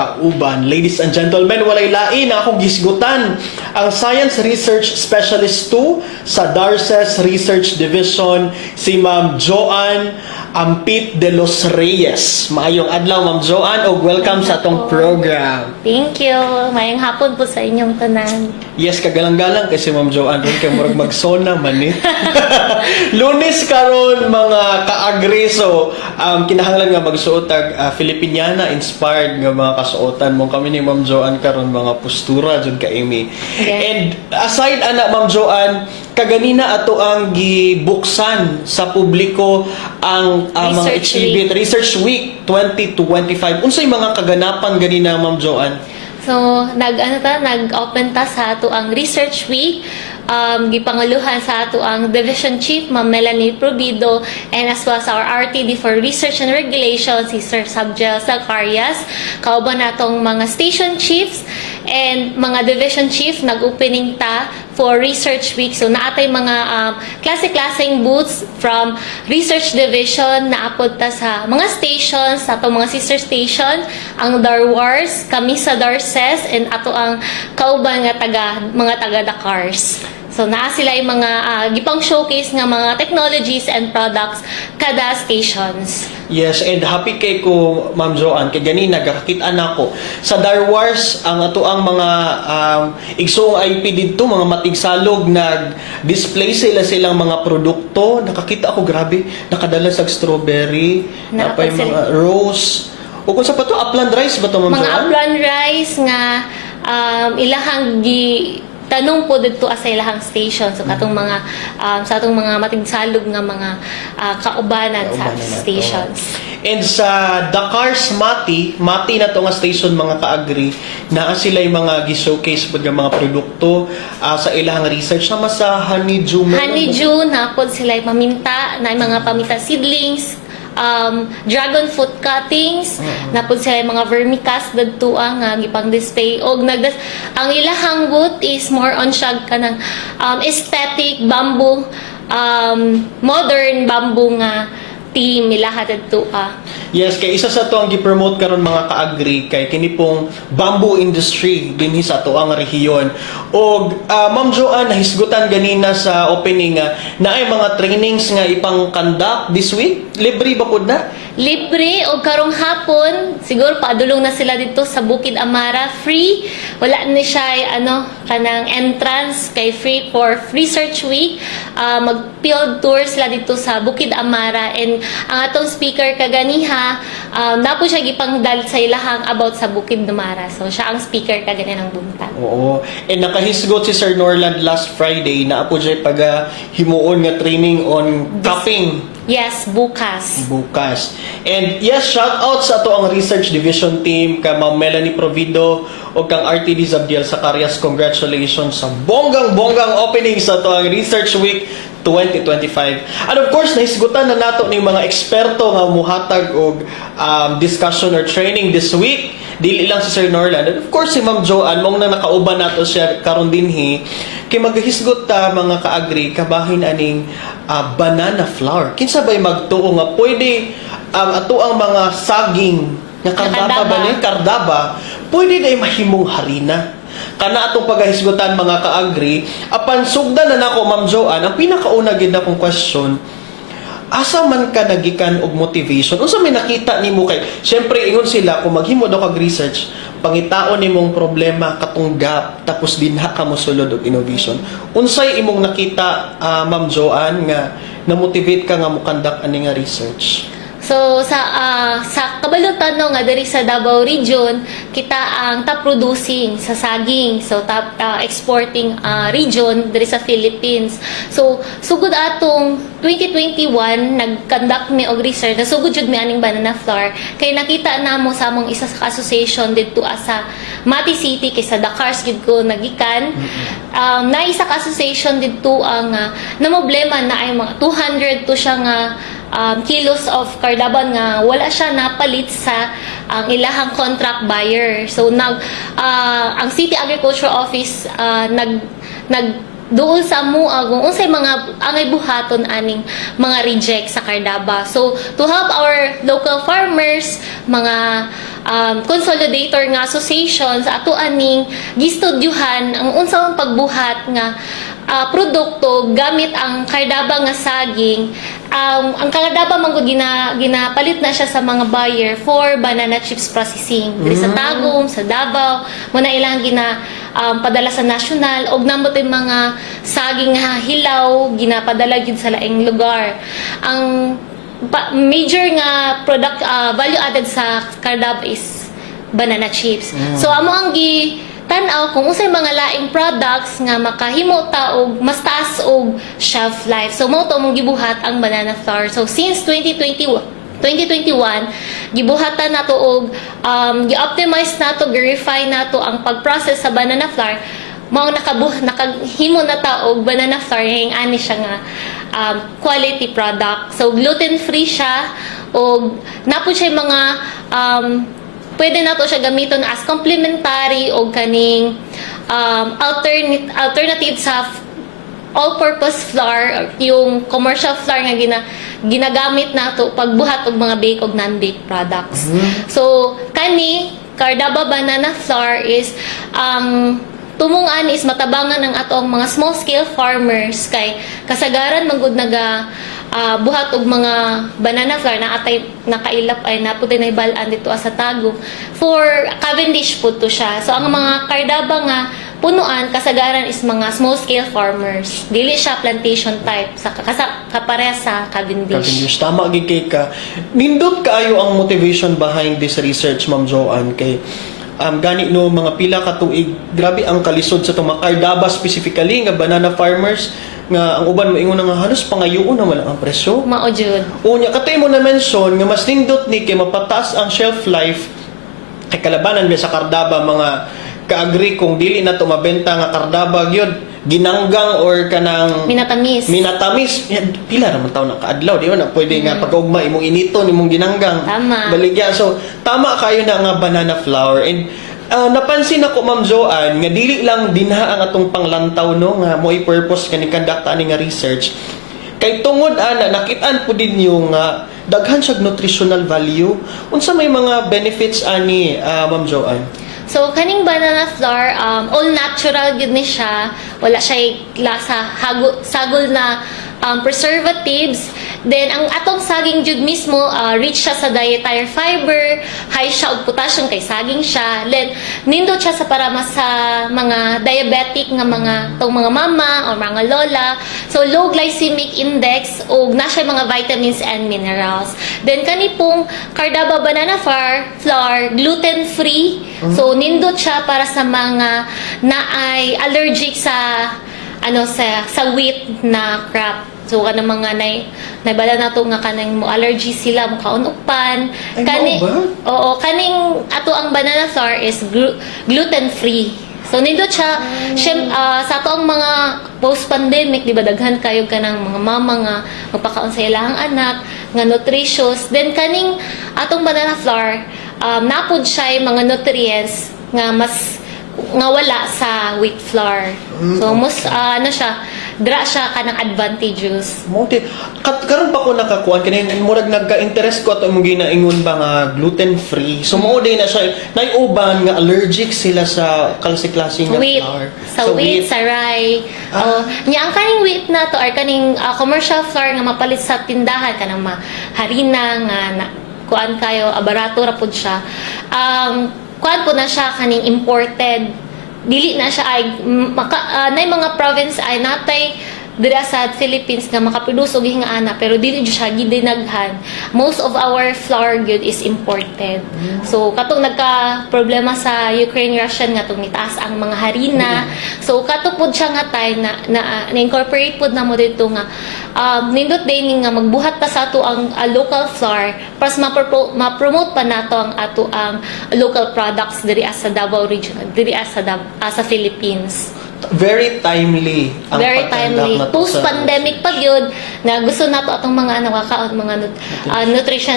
kauban. Ladies and gentlemen, walay lain ang akong gisgutan. Ang Science Research Specialist 2 sa Darces Research Division, si Ma'am Joanne Ampit de los Reyes. Maayong adlaw, Ma'am Joanne, o welcome sa atong program. Thank you. Mayang hapon po sa inyong tanan. Yes, kagalang-galang kasi Ma'am Joanne, ron kay murag magsona man eh. Lunes karon mga kaagreso, kinahanglan nga magsuot ag Filipiniana inspired nga mga kasuotan mo kami ni Ma'am Joanne karon mga postura jud ka Amy. Okay. And aside ana Ma'am Joanne, kaganina ato ang gibuksan sa publiko ang mga Research exhibit Research Week 2025. Unsay mga kaganapan ganina Ma'am Joanne? So, nag-open ta sa ato ang Research Week. Gipanguluhan sa ato ang Division Chief, Ma'am Melanie Provido, and as well as our RTD for Research and Regulation, si Sir Sabjel Zacarias. Kauban natong mga station chiefs and mga division chief, nag-opening ta for Research Week. So, naatay mga klase-klaseng booths from Research Division, naapod ta sa mga stations, sa atong mga sister station, ang Darwars, kami sa Darces, and ato ang kauban nga mga taga-Dakars. So, naa sila yung mga gipang showcase nga mga technologies and products kada stations. Yes, and happy kay ko, Ma'am Joanne, kay ganina gakakita na ko. Sa Darwars, ang ato ang mga igsoong IP dito, mga matigsalog, nag-display silang mga produkto. Nakakita ako, grabe, nakadala sa strawberry, napay mga rose. O kung sa pa to, upland rice ba to, Ma'am Joanne? Mga upland rice nga ilahang tanong po dito sa ilahang station, so katong mga sa atong mga matigsalog nga mga kaubanan sa stations. And sa Dakar's Mati na to nga station mga kaagri, naa sila yung mga gi-showcase pud nga mga produkto sa ilahang research na sa honeydew. Honeydew na pod sila yung paminta, na mga paminta seedlings, dragon fruit cuttings, na po sila mga vermicast dadto ang gipang display og ang ilahang booth is more on siya kanang aesthetic bamboo, modern bamboo nga team ilaha dadto. Yes, kay isa sa to ang gi-promote karon mga kaagri kay kini pong bamboo industry dinhi sa to ang rehiyon. Og Ma'am Joanne, nahisgutan ganina sa opening na ay mga trainings nga ipang conduct this week. Libre ba pud na? Libre o karong hapon, siguro paadulong na sila dito sa Bukid Amara, free. Wala ni siya kanang entrance kay free for Research Week. Mag-field tour sila dito sa Bukid Amara, and ang atong speaker kaganiha napo siya gipangdal sa ilahang about sa Bukid Amara. So siya ang speaker kagani ng buntag. Oo. And nakahisgot si Sir Norland last Friday na apo siya himuon nga training on cupping. Yes, bukas. And yes, shout out sa ato ang research division team kay Ma'am Melanie Provido o kang RTD Zabdiel Zacarias. Congratulations sa bonggang opening sa ato ang Research Week 2025. And of course, nahisgutan na nato ning mga eksperto nga muhatag og discussion or training this week. Dili lang si Sir Norland. And of course, si Ma'am Joanne, mong na nakauban nato siya karon dinhi kay maghisgot ta mga kaagri kabahin aning banana flour. Kinsa bay magtuo nga pwede ato ang mga saging nga kardaba pwede na mahimong harina. Kana atong pagahisgutan mga kaagri, apan sugdan na nako Ma'am Joanne, ang pinakauna gid akong question, asa man ka nagikan og motivation? Unsa may nakita nimo kay syempre ingon sila kung maghimo daw kag research, pangitaon nimong problema katong gap tapos dinha ka mosulod og innovation. Unsay imong nakita Ma'am Joanne nga na-motivate ka nga mo conduct ani nga research? So sa kabalong tanong nga diri sa Davao Region, kita ang top producing sa saging, so top exporting region diri sa Philippines. So sugod atong 2021 nag-conduct mi og research, nasugod jud mi aning banana flour kay nakita namo sa among isa sa association didto sa Mati City kay sa Dakars gid ko nagikan. Na isa ka association didto ang problema na ay mga 200 to siya nga kilos of kardaban nga wala siya napalit sa ang ilahang contract buyer. So ang City Agriculture Office nag doon sa kung unsay mga angay buhaton aning mga reject sa kardaba. So to help our local farmers, mga consolidator nga association sa ato aning gistudyuhan ang unsang pagbuhat nga produkto gamit ang kardaba nga saging. Ang kardaba man gud ginapalit na siya sa mga buyer for banana chips processing. Diri sa Tagum, sa Davao, mo na ilang padala sa national og nambot yung mga saging nga hilaw ginapadala gyud sa laing lugar. Ang major nga product value added sa kardaba is banana chips. So amo ang tan-aw kung unsay mga laing products nga makahimo ta og mas taas og shelf life. So mao to mong gibuhat ang banana flour. So since 2021 gibuhatan nato og gi-optimize nato, gi-refine nato ang pag-process sa banana flour. Mao nakahimo na ta og banana flour nga ani siya nga quality product. So gluten-free siya og napud siya mga pwede na to siya gamiton as complementary o kaning alternative sa all-purpose flour, yung commercial flour nga ginagamit nato pagbuhat og mga bake og non-bake products. So kani Cardaba banana flour is tumungan is matabangan ng atong mga small scale farmers kay kasagaran manggod naga buhat og mga banana flour na atay nakailap ay naputi na ibalaan dito sa Tagum for Cavendish po to siya. So ang mga kardaba nga punuan kasagaran is mga small scale farmers. Dili siya plantation type sa kapareha sa Cavendish. Tama gid kay ka. Nindot kaayo ang motivation behind this research, Ma'am Joanne, kay gani no mga pila ka tuig grabe ang kalisod sa itong mga kardaba specifically nga banana farmers nga ang uban moingon nga halos pangayoon na wala ang presyo. Mao jud. Unya katay mo na mention nga mas nindot ni kay mapataas ang shelf life kay kalabanan mi sa kardaba mga kaagri kung dili na to mabenta nga kardaba gyud ginanggang or kanang Minatamis. Yan, pila naman taon na kaadlaw di ba na pwede nga pag-ugma imong initon imong ginanggang. Tama. Baligya. So tama kayo na nga banana flour. And napansin ako, Ma'am Joanne, nga dili lang dinha ang atong panglantaw no nga mo'y purpose kani conduct ani nga research. Kay tungod ana nakitaan po din yung daghan siya nutritional value. Unsa may mga benefits ani, Ma'am Joanne? So kaning banana flour all natural gid ni siya. Wala siya lasa sagol na preservatives. Then ang atong saging jud mismo rich siya sa dietary fiber, high siya og potassium kay saging siya. Then nindot siya sa para sa mga diabetic nga mga mga mama o mga lola. So low glycemic index og na siya mga vitamins and minerals. Then kani pong Cardaba banana flour gluten free. So nindot siya para sa mga naay allergic sa sa wheat na crop. So kanang mga naibala nato nga kanang mo allergy sila mo kaunupan Ay, oo kaning ato ang banana flour is gluten free. So nindot siya sa ato ang mga post pandemic di ba daghan kayo kanang mga mama nga magpakaon sa ilahang anak nga nutritious. Then kaning atong banana flour napud siya mga nutrients nga mas nga wala sa wheat flour. So mas siya dra siya kanang advantageous. Mote karon pa ko nakakuan kani murag nagka-interest ko ato imong ginaingon ba nga gluten free. So mao day na siya nay uban nga allergic sila sa klase-klase nga Wheat, flour. sa wheat, sa rye. Nya ang kaning wheat na to or kaning commercial flour nga mapalit sa tindahan kanang harina nga kuan kayo barato ra pud siya. Kuan po na siya kaning imported. Dili na siya ay nay mga province ay natay dira sa Philippines nga makaproduce og ana pero dili siya gidinaghan. Most of our flour good is imported. So katong nagka problema sa Ukraine-Russian nga tong nitaas ang mga harina. So katupod siya nga tay na incorporate pod na mo dito nga nindot din nga magbuhat pa sa ato ang local flour para ma-promote pa nato ang ato ang local products diri sa Davao region, diri sa Philippines. Very timely ang Very pagkandak timely. na to Post-pandemic pa yun na gusto nato atong mga kakaon mga nutrition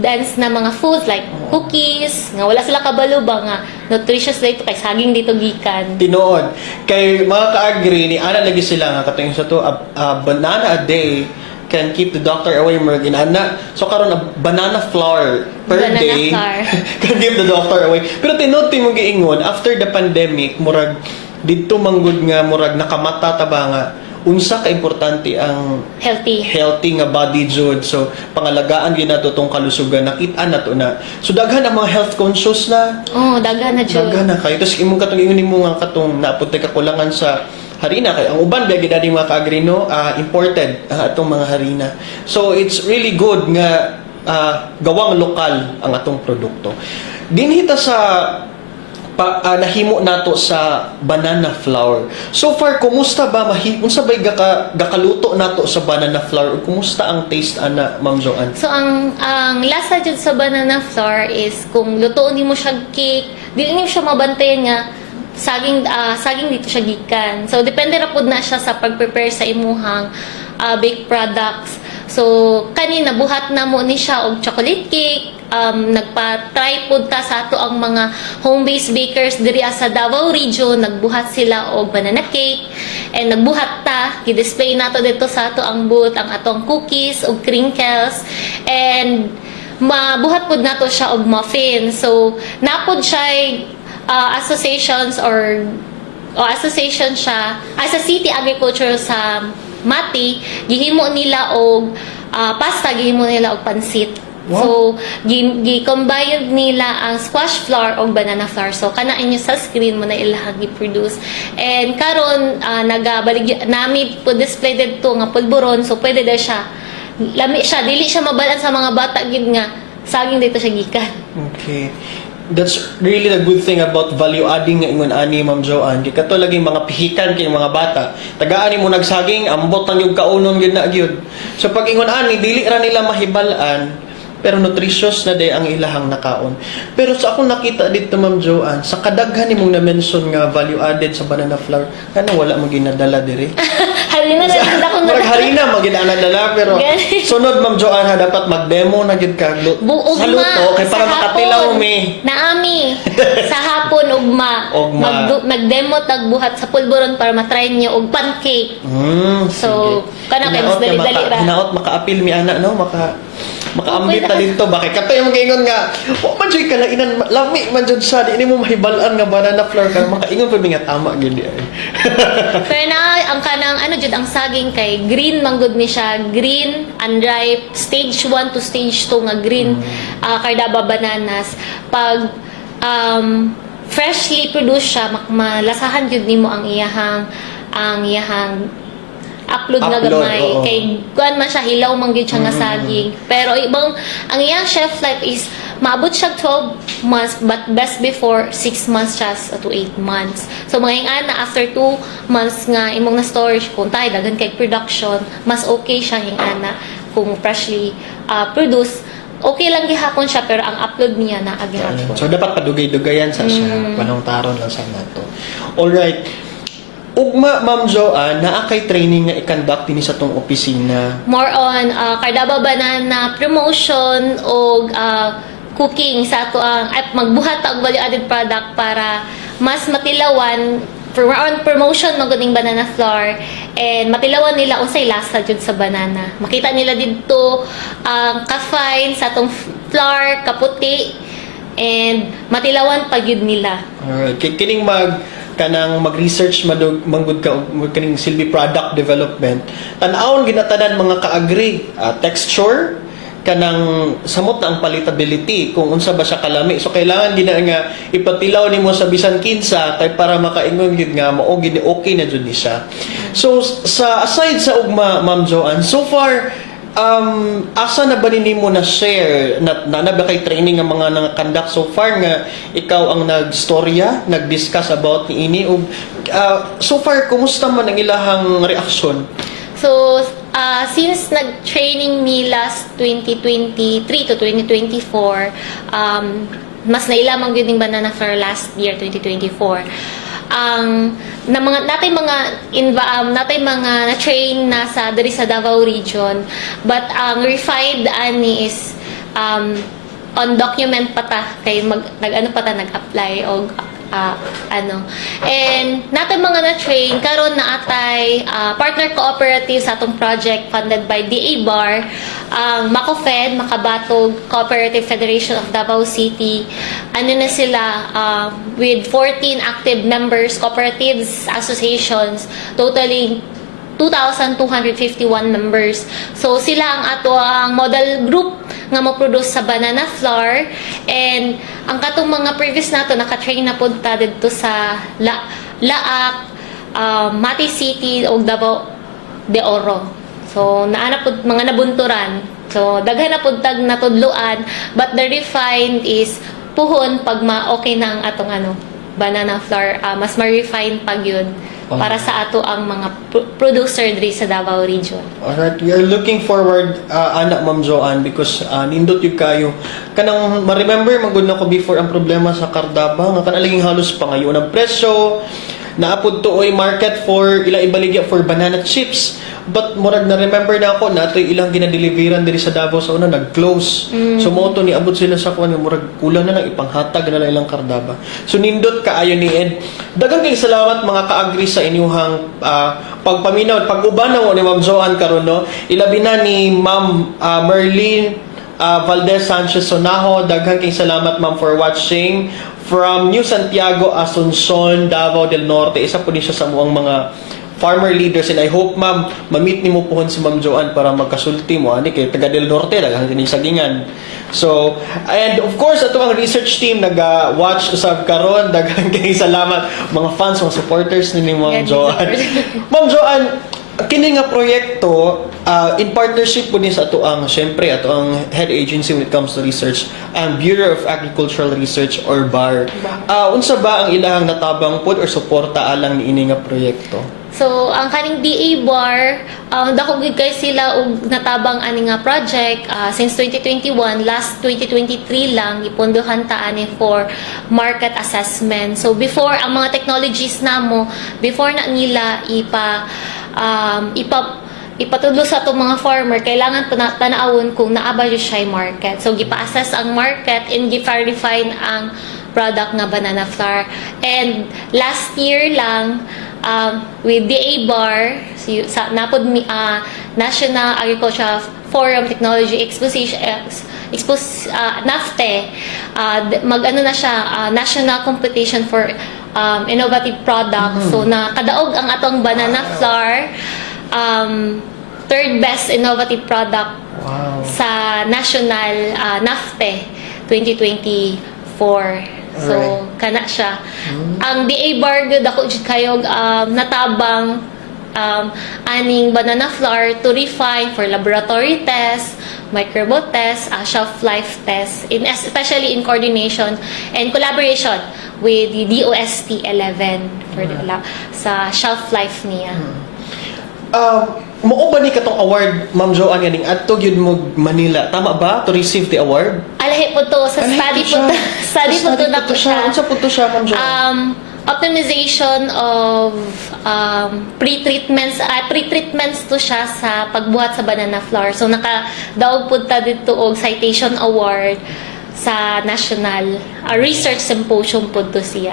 dense na mga foods like cookies nga wala sila kabalo ba nga nutritious dito kay saging dito gikan. tinuod kay mga ka-agree ni ana lagi sila nga katong sa to banana a day can keep the doctor away murag inana. So karon a banana flour per Banana day flour. can keep the doctor away. Pero tinuod mo giingon after the pandemic murag didto manggod nga murag nakamata ta ba nga unsa ka importante ang healthy nga body jud. So pangalagaan gyud nato tong kalusugan, nakita nato na. So daghan ang mga health conscious na. Oh, daghan na jud. Daghan na kayo. Tapos imong katong ingon nimo nga katong naapod tay kakulangan sa harina kay ang uban bagi dani mga kaagrino imported atong mga harina. So it's really good nga gawang lokal ang atong produkto. Dinhita sa nahimo nato sa banana flour. So far kumusta ba unsa bay gakaluto nato sa banana flour? Kumusta ang taste ana, Ma'am Joanne? So ang lasa jud sa banana flour is kung lutoon nimo siya cake, dili nimo siya mabantayan nga saging dito siya gikan. So depende ra pud na siya sa pag-prepare sa imuhang baked products. So kanina buhat na mo ni siya og chocolate cake. Nagpa-try pud ta sa ato ang mga home-based bakers diri sa Davao region, nagbuhat sila og banana cake and nagbuhat ta, gi-display nato dito sa ato ang booth ang atong cookies og crinkles and mabuhat pud nato siya og muffin. So napod siya associations or association siya as a city agriculture sa Mati, gihimo nila og pasta, gihimo nila og pansit. Wow. So gi-combine nila ang squash flour og banana flour. So kana inyo sa screen mo na ilahang gi-produce. And karon nagabalig nami po display dito nga pulburon, so pwede daw siya lami siya, dili siya mabalan sa mga bata gid nga saging dito siya gikan. Okay. That's really the good thing about value adding nga ingon ani Ma'am Joanne. Kay kato lagi mga pihikan kay mga bata. Tagaan ni mo nagsaging ambot nang yung kaunon gyud na gyud. So pag ingon ani dili ra nila mahibalan pero nutritious na day ang ilahang nakaon. Pero sa akong nakita dito Ma'am Joanne, sa kadaghan nimong na-mention nga value added sa banana flour, kana wala mo ginadala diri. Harina na lang ako na. Murag harina maginanadala pero Gani. sunod Ma'am Joanne ha dapat mag-demo na gid ka Buog sa luto kay para makatilaw mi. Naami sa hapon ugma. Ugma. Mag-demo tagbuhat sa pulburon para matry niyo og pancake. So, kana kay mas dali-dali ra. Hinaot maka-appeal mi ana no, makaambit ta dito bakit kato yung ingon nga wa man jud kalainan lami man jud sa di mo mahibalan nga banana flour ka makaingon pa mi nga tama gid ay. Pero na ang kanang ano jud ang saging kay green manggod ni siya, green unripe stage 1 to stage 2 nga green Cardaba bananas. Pag freshly produced siya malasahan jud nimo ang iyahang upload nga gamay oo. kay kuan man siya hilaw man gyud siya nga saging pero ibang ang iyang shelf life is maabot siya 12 months but best before 6 months just to 8 months. So mga ingana after 2 months nga imong na storage kung tayo daghan kay production mas okay siya ingana kung freshly produced. Okay lang gihapon siya pero ang upload niya na agihapon. So dapat padugay-dugayan sa siya panong taron lang sa nato. All right. Ugma, Ma'am Joanne, naakay training nga i-conduct din sa tong opisina. More on Cardaba banana promotion o cooking sa ato ang magbuhat og value added product para mas matilawan on promotion maganing banana flour and matilawan nila unsay lasa jud sa banana. Makita nila didto ang ka-fine sa atong flour, kaputi and matilawan pa gyud nila. Alright, kining kanang mag-research manggod ka kaning silbi product development tan-awon ginatanan mga kaagri texture kanang samot na ang palatability kung unsa ba siya kalami so kailangan gina nga ipatilaw nimo sa bisan kinsa kay para makaingon gid nga mao gid okay na jud ni siya. So sa aside sa ugma Ma'am Joanne, so far asa na ba nimo na share na ba kay training nga mga nang-conduct so far nga ikaw ang nagstorya, nag-discuss about niini ug so far kumusta man ang ilahang reaksyon? So since nag-training me last 2023 to 2024 mas nailamang yun yung banana for last year 2024 natay mga na-train na sa diri sa Davao region but ang refined ani is on document pa ta kay nag-apply og And natay mga na-train karon na atay partner cooperative sa atong project funded by DA-BAR, ang MACOFED, Makabatog Cooperative Federation of Davao City. Ano na sila, with 14 active members, cooperatives, associations, totaling 2,251 members. So sila ang ato ang model group nga mo-produce sa banana flour, and ang katong mga previous nato naka-train na punta dito sa Laak, Mati City o Davao de Oro. So naana pud mga nabunturan. So daghan na pud tag natudluan, but the refined is puhon pag ma-okay na ang atong banana flour, mas ma-refine pag yun para sa ato ang mga producer diri sa Davao region. Alright, we are looking forward, anak Ma'am Joanne, because nindot yung kayo. Kanang ma-remember, magod na ko before ang problema sa Cardaba, nga kanalaging halos pa ngayon ang presyo, naapod to oy market for ilang ibaligya for banana chips. But murag na remember na ako na ito ilang ginadeliveran diri sa Davao sa una nag-close. So mo to ni abot sila sa kuan nga murag kulang na lang ipanghatag na lang ilang Cardaba. So nindot kaayo ni Ed. Daghang kay salamat mga kaagri sa inyuhang pagpaminaw, pag-ubanaw ni Ma'am Joanne karon no. Ilabi na ni Ma'am Merlin Valdez Sanchez Sonajo. Daghang kay salamat ma'am for watching from New Santiago, Asuncion, Davao del Norte. Isa po din siya sa muang mga farmer leaders, and I hope ma'am ma-meet ni mo pohon si Ma'am Joanne para magkasulti mo ani kay taga del Norte daghang kini sagingan. So, and of course ato ang research team naga-watch usab karon, daghang kay salamat mga fans, mga supporters ni Ma'am Joanne. Ma'am Joanne, kini nga proyekto in partnership po ni sa ato ang syempre ato ang head agency when it comes to research, ang Bureau of Agricultural Research or BAR. Unsa ba ang ilahang natabang pod or suporta alang niini nga proyekto? So, ang kaning DA-BAR, dako gid kay sila og natabang ani nga project since 2021, last 2023 lang ipondohan ta ani for market assessment. So, before ang mga technologies namo, before na nila ipatudlo sa itong mga farmer, kailangan tanawon kung naaba siya market. So, gipa-assess ang market and gipa-refine ang product nga banana flour. And last year lang, with DA-BAR, napod National Agricultural Forum Technology Exposition, NAFTE, mag-ano na siya, National Competition for Innovative Products. So, nakadaog ang atong banana flour, third best innovative product sa National NAFTE 2024. So, kana siya. Ang DA-BAR gud ako jud kayog natabang aning banana flour to refine for laboratory tests, microbial tests, shelf life tests, especially in coordination and collaboration with the DOST 11 for sa shelf life niya. Mao ba ni katong award Ma'am Joanne ganing adto gyud mo Manila, tama ba, to receive the award? Alahi po to sa study po to na po siya. Unsa po to siya Ma'am Joanne? Optimization of pre-treatments to siya sa pagbuhat sa banana flour. So nakadaog po ta dito og citation award sa National Research Symposium po to siya.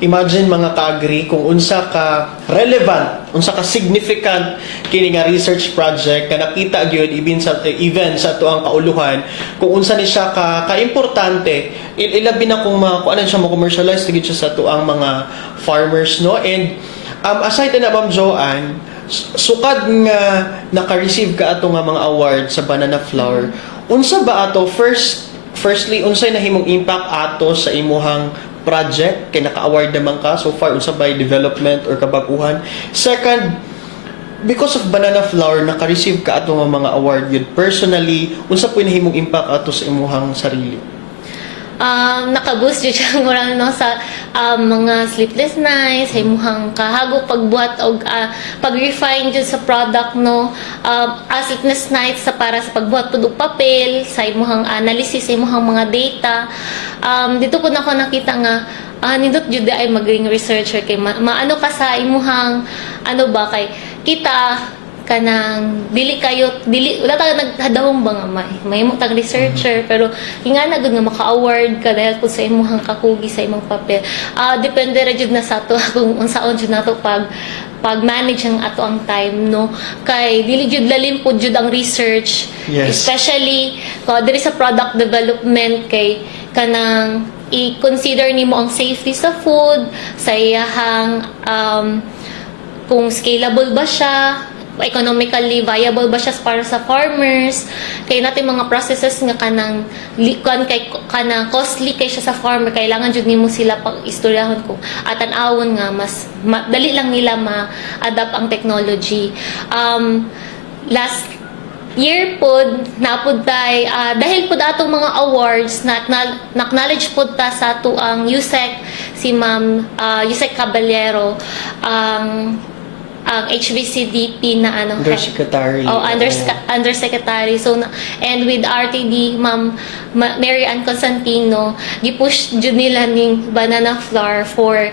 Imagine mga ka-agri kung unsa ka relevant, unsa ka significant kini nga research project nga nakita gyud even sa ato ang kauluhan, kung unsa ni siya ka-importante, ilabi na kung kuan siya mo commercialize tigid siya sa ato ang mga farmers no. And aside na Ma'am Joanne, sukad nga naka-receive ka ato nga mga award sa banana flour, unsa ba ato firstly unsay nahimong impact ato sa imuhang project kay naka-award naman ka so far unsa by development or kabaguhan? Second, because of banana flour naka-receive ka ato nga mga award yun personally, unsa po nahimong impact ato sa imuhang sarili? Nakaboost jud siya murang no sa mga sleepless nights, sa imuhang kahagok pagbuhat og pag-refine jud sa product no, sleepless nights sa para sa pagbuhat pud og papel, sa imuhang analysis sa imuhang mga data. Dito po na ako nakita nga nindot jud ay maging researcher kay maano ka sa imuhang ano ba kay kita kanang dili wala ta naghadahong ba nga may mo tang researcher pero ingana gud nga maka-award ka dahil po sa imong kakugi sa imong papel. Depende ra jud na sa ato kung unsaon jud nato pag-manage ang ato ang time, no? Kay dili jud lalim po jud ang research, Yes. especially diri sa product development kay kanang i-consider nimo ang safety sa food, sa iyahang kung scalable ba siya, economically viable ba siya para sa farmers, kay natin mga processes nga kanang kanang costly kay siya sa farmer, kailangan jud nimo sila pag-istoryahon ko at tan-awon nga mas dali lang nila ma-adapt ang technology. Last year pod napud tay dahil pod atong mga awards na acknowledge pod ta sa ato ang USEC, si Ma'am USEC Caballero, ang HVCDP na Undersecretary. undersecretary. So and with RTD Ma'am Mary Ann Constantino, gipush jud nila ning banana flour for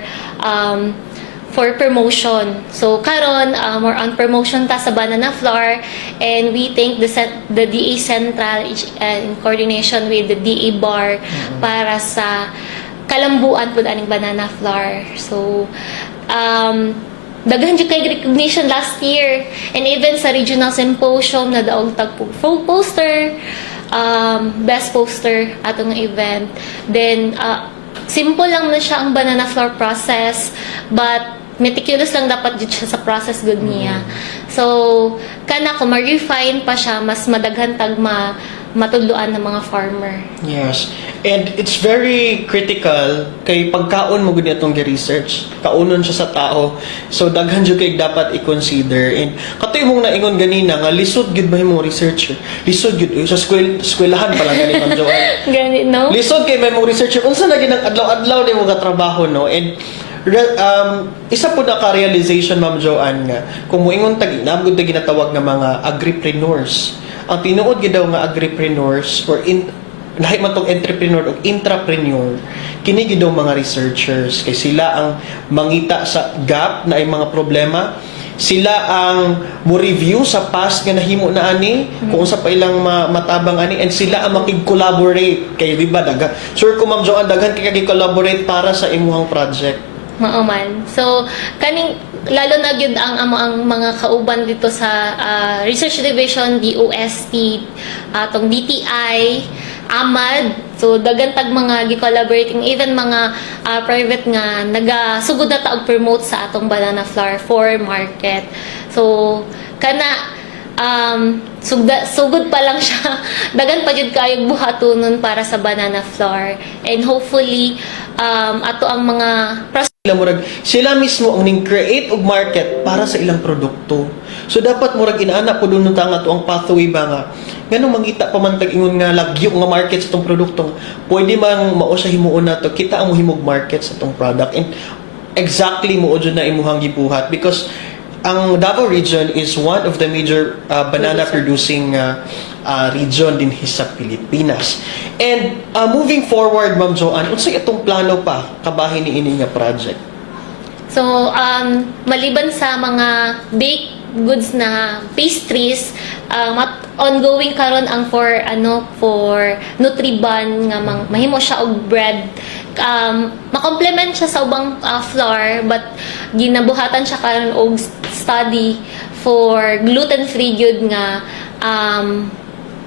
promotion. So karon more on promotion ta sa banana flour, and we thank the DA Central in coordination with the DA Bar para sa kalambuan pud aning banana flour. So daghan jud kay recognition last year, and even sa regional symposium na daog tag poster, best poster atong event. Then simple lang na siya ang banana flour process, but meticulous lang dapat jud siya sa process good niya. So kana kung ma-refine pa siya, mas madaghan tag matudloan ng mga farmer. Yes. And it's very critical kay pagkaon mo gud atong gi-research. Kaunon siya sa tao. So daghan jud kay dapat i-consider. And katoy mong naingon ganina nga lisod gid ba himong researcher? Lisod gid sa eskwelahan pa lang gani man Joan. Gani, no? Lisod kay may mong researcher unsa na ginang adlaw-adlaw nimo ka trabaho, no? And isa po na ka-realization, Ma'am Joanne, nga kung muingon tag-inam gud ginatawag nga mga agripreneurs. Ang tinuod gid daw nga agripreneurs or lahi man tong entrepreneur o intrapreneur, kini gid daw mga researchers kay sila ang mangita sa gap na ay mga problema, sila ang mo review sa past nga nahimo na ani kung unsa pa ilang matabang ani, and sila ang makig-collaborate kay di ba daga sure ko Ma'am Joanne daghan kay collaborate para sa imuhang project. Mao man. So kaning lalo na gyud ang mga kauban dito sa Research Division, DOST, atong DTI, AMAD. So daghan tag mga gi-collaborating, even mga private nga nagasugod na ta og promote sa atong banana flour for market. So kana sugod pa lang siya. Dagan pa jud kayog buhatonon para sa banana flour, and hopefully ato ang mga sila mismo ang ning-create og market para sa ilang produkto. So dapat murag inaana po doon ta nga to ang pathway ba nga nganong mangita pa man tag ingon nga lagyo nga market sa tong produktong pwede man mao sa himuon nato kita ang mohimog market sa tong product, and exactly mo jud na imuhang gibuhat because ang Davao region is one of the major banana producing region din sa Pilipinas. And moving forward, Ma'am Joanne, unsay atong plano pa kabahin ni ini nga project? So maliban sa mga baked goods na pastries, ongoing karon ang for Nutriban nga mahimo siya og bread. Ma-complement siya sa ubang flour, but ginabuhatan siya karon og study for gluten-free gyud nga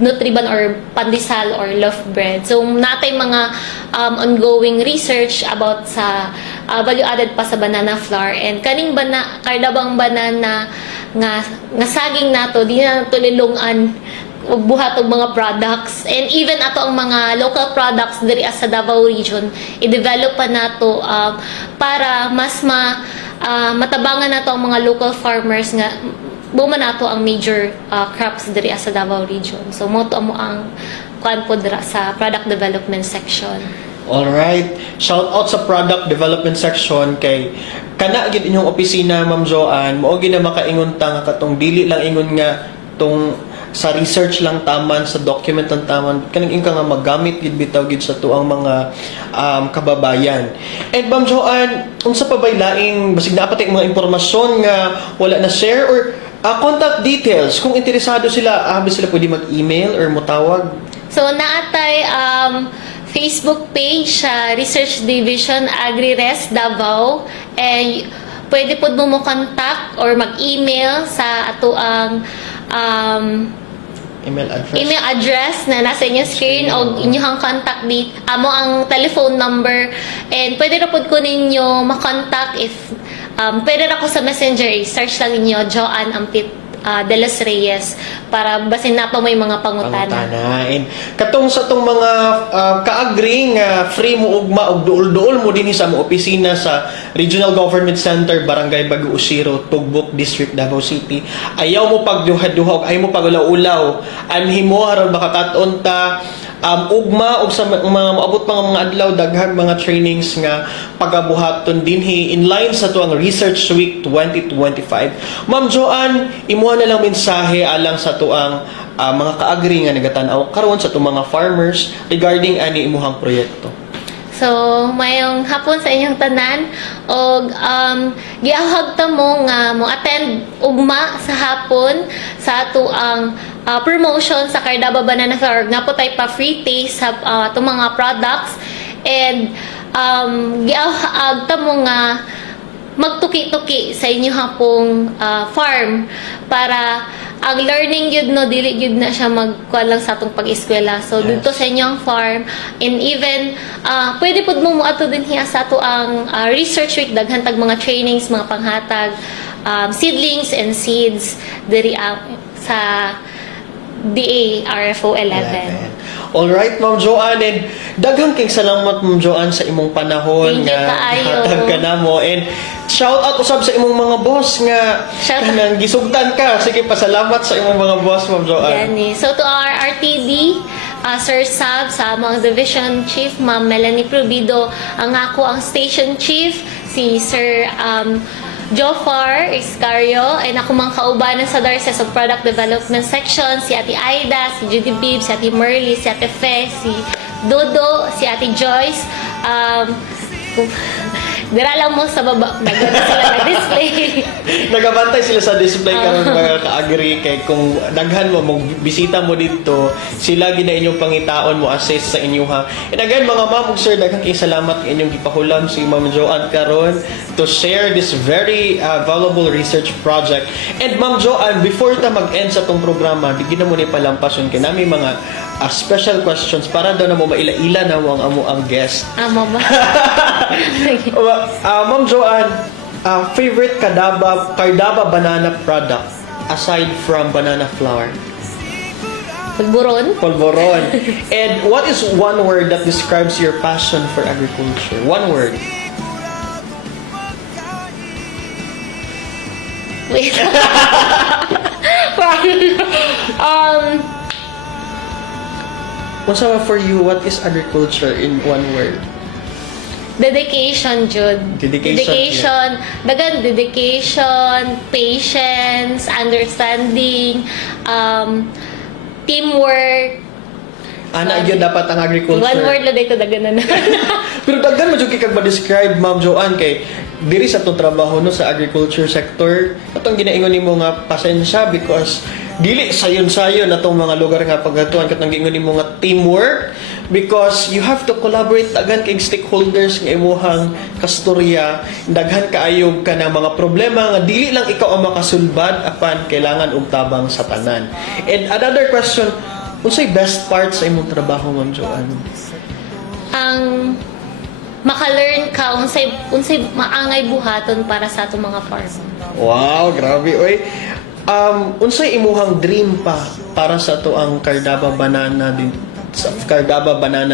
Nutriban or pandesal or loaf bread. So natay mga ongoing research about sa value added pa sa banana flour, and kaning kardabang banana nga saging nato di na nato lilungan og buhat og mga products, and even ato ang mga local products diri sa Davao region i-develop pa nato para mas matabangan nato ang mga local farmers nga buman nato ang major crops diri sa Davao region. So mo to amo ang kuan po dira sa product development section. Alright. Shout out sa product development section kay kana gid inyong opisina, Ma'am Joanne, mao gid na makaingon ta nga katong dili lang ingon nga tong sa research lang taman, sa document lang taman, kanang ingka nga magamit gid bitaw gid sa tuang mga kababayan. And Ma'am Joanne, unsa pa bay laing basig na patay mga impormasyon nga wala na share or Contact details, kung interesado sila, sila pwede mag-email or mutawag. So, naatay Facebook page sa Research Division Agri-Res Davao. And pwede po mo contact or mag-email sa ato ang email address na nasa inyong screen o inyong contact amo ang telephone number. And pwede na po ko ninyo makontak if pwede na ko sa messenger, search lang ninyo Joanne Ampit de los Reyes para basin na pa may mga pangutana. And katong sa tong mga kaagri nga free mo ugma og duol-duol mo dinhi sa mga opisina sa Regional Government Center, Barangay Bagu Usiro, Tugbok District, Davao City. Ayaw mo pagduha-duha, ayaw mo pagulaw-ulaw. Anhi mo aron makakat-on ta ugma og sa mga maabot mga adlaw daghang mga trainings nga pagabuhaton dinhi in line sa tuang Research Week 2025. Ma'am Joanne, imuha na lang mensahe alang sa tuang mga kaagri nga nagatan-aw karon sa tuang mga farmers regarding ani imuhang proyekto. So, mayong hapon sa inyong tanan og giahag ta mo nga mo attend ugma sa hapon sa ato ang promotion sa Cardaba Banana Flour nga po tay pa free taste sa atong mga products. And giahag ta mo nga magtuki-tuki sa inyo hapong farm para ang learning yun no dili yun na siya magkuha lang sa atong pag-eskwela. So dito sa inyong farm, and even pwede pud mo ato din hiya sa ato ang research week daghan tag mga trainings, mga panghatag seedlings and seeds diri sa DA RFO 11. Alright, Ma'am Joanne, and daghang kay salamat Ma'am Joanne sa imong panahon Thank you kaayo. hatag ka namo, and shout out usab sa imong mga boss nga kanang gisugdan ka. Sige, pasalamat sa imong mga boss Ma'am Joanne. Yani. So to our RTD, Sir Sab, sa mga Division Chief, Ma'am Melanie Provido, ang ako ang Station Chief, si Sir Jofar Iscario, and ako mga kaubanan sa Darces of Product Development Section, si Ate Aida, si Judy Bibb, si Ate Merly, si Ate Fe, si Dodo, si Ate Joyce. Dira lang mo sa baba, nagano sila na display. Nagabantay sila sa display karon mga kaagri kay kung daghan mo bisita mo dito, sila gina inyong pangitaon mo assess sa inyo ha. And again mga ma'am ug sir, daghang kay salamat inyong gipahulam si Ma'am Joanne karon to share this very valuable research project. And Ma'am Joanne, before ta mag-end sa tong programa, bigyan na mo ni palampason kay nami mga special questions para daw na mo maila-ila na mo ang amo ang guest. Mama. Ma'am Joanne, favorite Cardaba banana product aside from banana flour? Pulburon. Polvoron. And what is one word that describes your passion for agriculture? One word. Wait. What's for you, what is agriculture in one word? Dedication, Jude. Dedication, Dagan dedication, patience, understanding, teamwork. Ana gyud dapat ang agriculture. One word lang dito dagan na. Pero daghan mo jud kay kag ma-describe Ma'am Joanne kay diri sa tong trabaho no sa agriculture sector. Atong ginaingon nimo nga pasensya because dili sayon-sayon atong mga lugar nga pagatuan katong giingon nimo nga teamwork because you have to collaborate daghan kay stakeholders nga imuhang kastorya, daghan kaayog ka ng mga problema nga dili lang ikaw ang makasulbad apan kailangan og tabang sa tanan. And another question, unsay best part sa imong trabaho Ma'am Joanne? Ang maka-learn ka unsay maangay buhaton para sa atong mga farm. Wow, grabe oy. Unsay imuhang dream pa para sa to ang Cardaba banana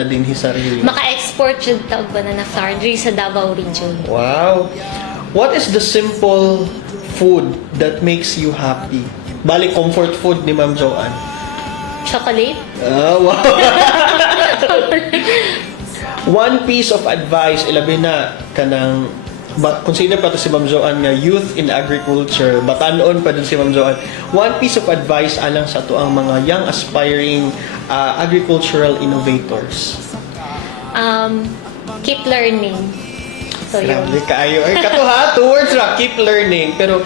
din hisarili? Maka-export jud ta og banana flour diri sa Davao region. Wow. What is the simple food that makes you happy? Bali comfort food ni Ma'am Joanne. Chocolate? Wow. One piece of advice, ilabi na kanang consider pa to si Ma'am Joanne nga youth in agriculture, batanon pa dun si Ma'am Joanne. One piece of advice alang sa to ang mga young aspiring agricultural innovators. Keep learning. So yun. Grabe kaayo. Ay, kato ha, 2 words ra, keep learning. Pero